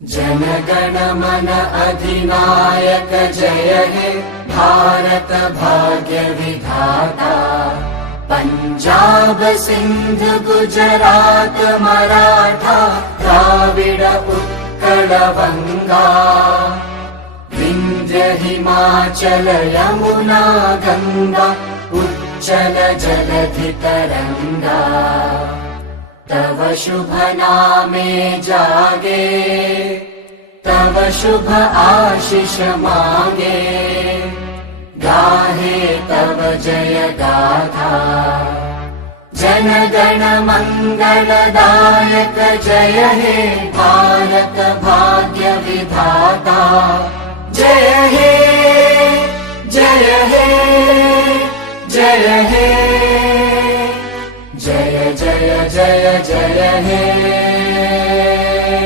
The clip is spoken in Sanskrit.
जनगण मन अधिनायक जय हे भारत भाग्य विधाता। पंजाब सिंध गुजरात मराठा द्राविड उत्कल बंगा। विंध्य हिमाचल यमुना गंगा उच्चल जलधि तरंगा। तव शुभ नामे जागे तव शुभ आशीष मांगे। गाहे तव जय गाथा जन गण मंगलदायक जय हे भारत भाग्य विधाता। जय हे जय हे जय हे जय जय जय जय हे।